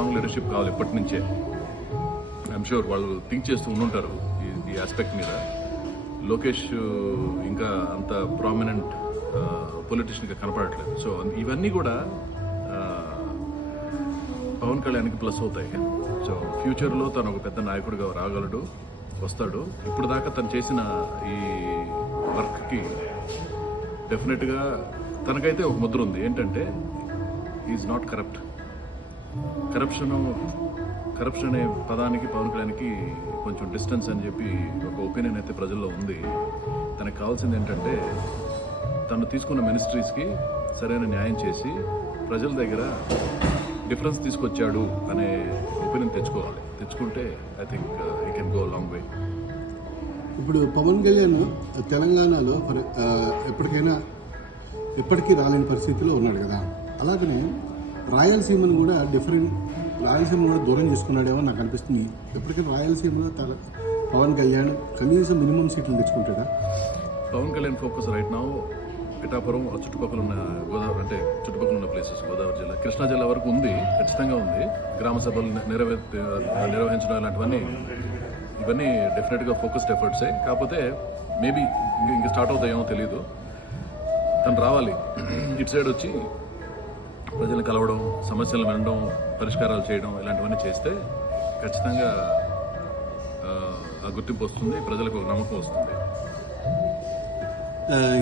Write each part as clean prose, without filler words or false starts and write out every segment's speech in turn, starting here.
Strong leadership కావాలి ఎప్పటి నుంచే. ఐఎమ్ షూర్ వాళ్ళు థింక్ చేస్తూ ఉండుంటారు ఈ ఆస్పెక్ట్ మీద. లోకేష్ ఇంకా అంత ప్రామినెంట్ పొలిటీషియన్గా కనపడట్లేదు. సో ఇవన్నీ కూడా పవన్ కళ్యాణ్కి ప్లస్ అవుతాయి. సో ఫ్యూచర్లో తను ఒక పెద్ద నాయకుడిగా రాగలడు, వస్తాడు. ఇప్పుడు దాకా తను చేసిన ఈ వర్క్కి డెఫినెట్గా తనకైతే ఒక ముద్ర ఉంది. ఏంటంటే ఈజ్ నాట్ కరప్ట్. కరప్షన్ అనే పదానికి పవన్ కళ్యాణ్కి కొంచెం డిస్టెన్స్ అని చెప్పి ఒక ఒపీనియన్ అయితే ప్రజల్లో ఉంది. తనకు కావాల్సింది ఏంటంటే తను తీసుకున్న మినిస్ట్రీస్కి సరైన న్యాయం చేసి ప్రజల దగ్గర డిఫరెన్స్ తీసుకొచ్చాడు అనే ఒపీనియన్ తెచ్చుకుంటే I think he can go long way. ఇప్పుడు పవన్ కళ్యాణ్ తెలంగాణలో ఎప్పటికీ రాలేని పరిస్థితిలో ఉన్నాడు కదా, అలాగనే రాయలసీమను కూడా రాయలసీమ కూడా దూరం చేసుకున్నాడేమో నాకు అనిపిస్తుంది. ఎప్పటికైనా రాయలసీమలో పవన్ కళ్యాణ్ కనీసం మినిమం సీట్లు తెచ్చుకుంటాడా? Pawan Kalyan focus right now Pithapuram, చుట్టుపక్కల ఉన్న గోదావరి, అంటే చుట్టుపక్కల ఉన్న ప్లేసెస్, గోదావరి జిల్లా, కృష్ణా జిల్లా వరకు ఉంది, ఖచ్చితంగా ఉంది. గ్రామ సభలు నిర్వహించడం ఇవన్నీ డెఫినెట్గా ఫోకస్డ్ ఎఫర్ట్సే. కాకపోతే మేబీ ఇంకా స్టార్ట్ అవుతాయేమో తెలియదు. తను రావాలి, ఇటు సైడ్ వచ్చి ప్రజలను కలవడం, సమస్యలు వినడం, పరిష్కారాలు చేయడం, ఇలాంటివన్నీ చేస్తే ఖచ్చితంగా ఆ గుర్తింపు వస్తుంది, ప్రజలకు ఒక నమ్మకం వస్తుంది.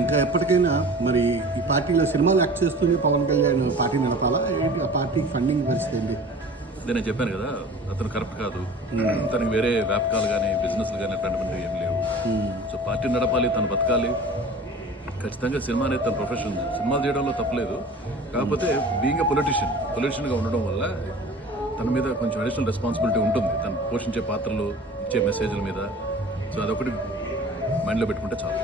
ఇంకా ఎప్పటికైనా మరి ఈ పార్టీలో సినిమాలు యాక్ట్ చేస్తూనే పవన్ కళ్యాణ్ పార్టీ నడపాలా? ఏంటి ఆ పార్టీకి ఫండింగ్ పరిస్థితి ఏంటి? అదే నేను చెప్పాను కదా, అతను కరప్ట్ కాదు, తనకి వేరే వ్యాపకాలు కానీ బిజినెస్లు కానీ అట్లాంటివన్నీ ఏం లేవు. సో పార్టీ నడపాలి, తను బతకాలి. ఖచ్చితంగా సినిమా అనేది తన ప్రొఫెషన్. సినిమాలు చేయడంలో తప్పలేదు. కాకపోతే బీయింగ్ ఎ పొలిటీషియన్గా ఉండడం వల్ల తన మీద కొంచెం అడిషనల్ రెస్పాన్సిబిలిటీ ఉంటుంది, తను పోషించే పాత్రలు, ఇచ్చే మెసేజ్ల మీద. సో అదొకటి మైండ్లో పెట్టుకుంటే చాలు.